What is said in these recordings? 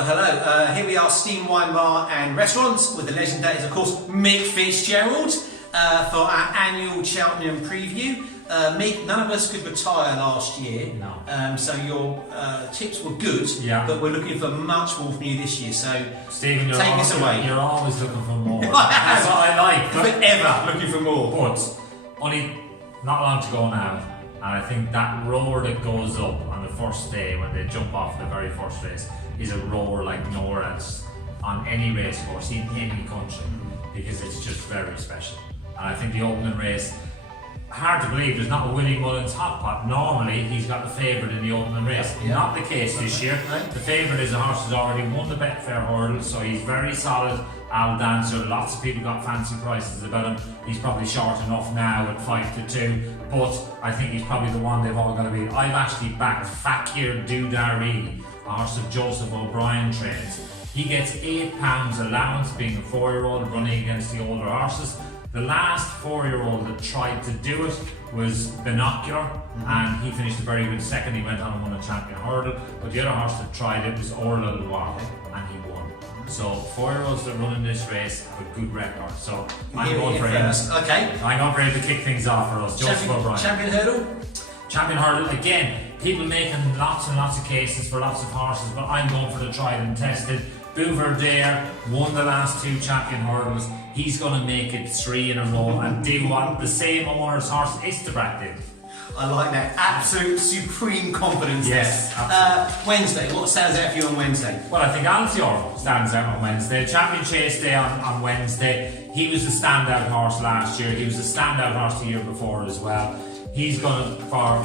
Well, hello. Here we are, Steam Wine Bar and Restaurant, with the legend that is, of course, Mick Fitzgerald for our annual Cheltenham preview. Mick, none of us could retire last year, no. So your tips were good, but we're looking for much more from you this year. So, Stephen, take us away. You're always looking for more. That's what I like. Forever looking for more. But only not long to go now, and I think that roar that goes up on the first day when they jump off the very first race is a roar like nowhere else on any race course in any country, because it's just very special. And I think the opening race, hard to believe there's not a Willie Mullins hot pot. Normally he's got the favourite in the opening race. Not the case this year. The favourite is a horse who's already won the Betfair hurdle, so he's very solid. Al Dancer, lots of people got fancy prices about him. He's probably short enough now at 5-2, but I think he's probably the one they've all got to beat. I've actually backed Fakir Dudari, a horse of Joseph O'Brien trains. He gets £8 allowance, being a 4-year-old running against the older horses. The last 4-year-old that tried to do it was Binocular, and he finished a very good second. He went on and won a champion hurdle, but the other horse that tried it was Orla Loire, and he won. So 4-year-olds that run in this race have a good record. So I'm going for him. Okay. I'm going for him to kick things off for us. Joseph O'Brien. Champion hurdle? Champion hurdle, again, people making lots and lots of cases for lots of horses, but I'm going for the tried and tested. Bouverdere won the last 2 champion hurdles. He's going to make it 3 in a row and do what the same owner's horse Istabrack did. I like that. Absolute supreme confidence. Yes, Wednesday, what stands out for you on Wednesday? Well, I think Altior stands out on Wednesday. Champion Chase Day on Wednesday. He was the standout horse last year. He was the standout horse the year before as well. He's going for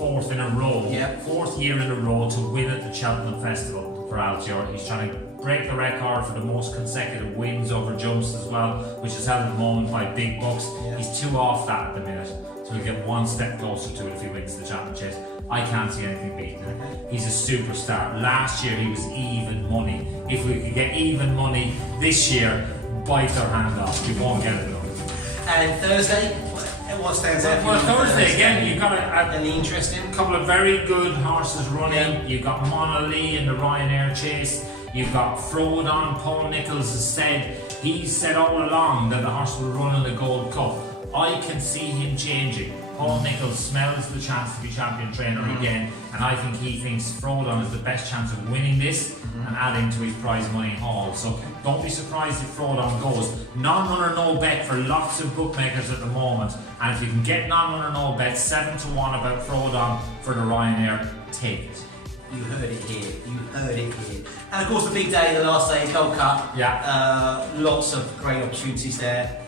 4th in a row. 4th year in a row to win at the Cheltenham Festival for Altior. He's trying to break the record for the most consecutive wins over jumps as well, which is held at the moment by Big Bucks. He's 2 off that at the minute, so he'll get 1 step closer to it if he wins the Champion Chase. I can't see anything beating him. He's a superstar. Last year he was even money. If we could get even money this year, bite our hand off. We won't get it though. And Thursday, what stands out? Well, Thursday again, you've got any interesting? A couple of very good horses running. You've got Mona Lee in the Ryanair Chase. You've got Frodon. Paul Nicholls has said, he's said all along that the horse will run in the Gold Cup. I can see him changing. Paul Nicholls smells the chance to be champion trainer again, and I think he thinks Frodon is the best chance of winning this and adding to his prize money haul. So don't be surprised if Frodon goes. Non-runner no bet for lots of bookmakers at the moment, and if you can get non-runner no bet 7-1 about Frodon for the Ryanair, take it. You heard it here. You heard it here. And of course, the big day, the last day, Gold Cup. Lots of great opportunities there.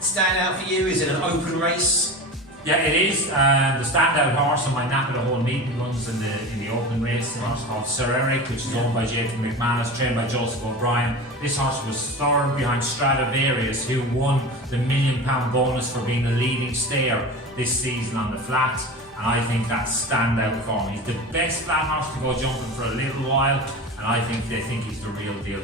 Stand out for you? Is it an open race? Yeah, it is. The standout horse on my Napa the whole meeting runs in the opening race. A horse called Sir Eric, which is owned by J.P. McManus, trained by Joseph O'Brien. This horse was third behind Stradivarius, who won the £1 million bonus for being the leading stayer this season on the flat. And I think that's standout for him. He's the best flat horse to go jumping for a little while, and I think they think he's the real deal.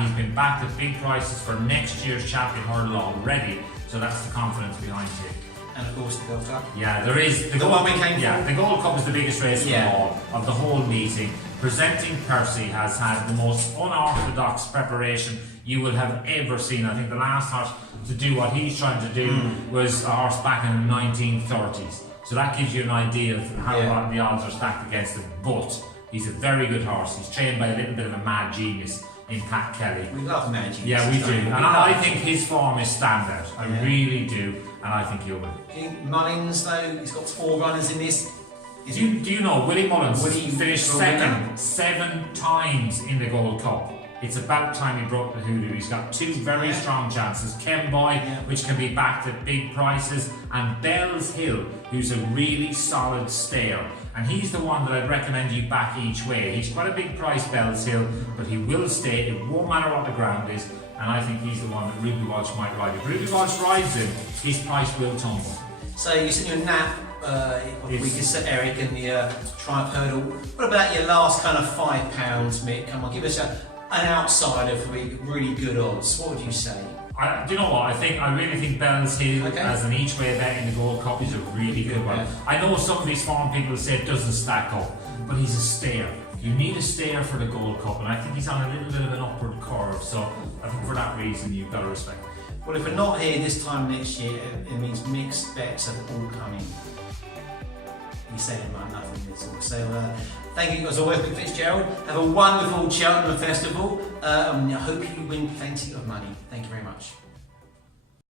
He's been backed at big prices for next year's champion hurdle already, so that's the confidence behind it. And of course the Gold Cup. Yeah, there is the one we came for. The Gold Cup is the biggest race of them all, of the whole meeting. Presenting Percy has had the most unorthodox preparation you will have ever seen. I think the last horse to do what he's trying to do was a horse back in the 1930s. So that gives you an idea of how the odds are stacked against him. But he's a very good horse. He's trained by a little bit of a mad genius in Pat Kelly. We love mad genius. Yeah, we do. And I think his form is standout. I really do. And I think he'll win. Do you think Mullins, though, he's got 4 runners in this? Do you know Willie Mullins finished second 7 times in the Gold Cup? It's about time he broke the hoodoo. He's got 2 very strong chances. Kemboy, which can be backed at big prices, and Bell's Hill, who's a really solid stayer. And he's the one that I'd recommend you back each way. He's quite a big price, Bell's Hill, but he will stay. It won't matter what the ground is. And I think he's the one that Ruby Walsh might ride. If Ruby Walsh rides him, his price will tumble. So you said your nap we can set Eric in the Triumph Hurdle. What about your last kind of £5, Mick? Come on, give us an outsider for really good odds. What would you say? Do you know what? I really think Bell's Hill as an each way bet in the Gold Cup is a really good one. I know some of these form people say it doesn't stack up, but he's a stayer. You need a stayer for the Gold Cup, and I think he's on a little bit of an upward curve. So I think for that reason, you've got to respect him. Well, if we're not here this time next year, it means Mick's bets have all come in. He's saying like nothing at all. So thank you as always, Mick Fitzgerald. Have a wonderful Cheltenham festival. I hope you win plenty of money. Thank you very much.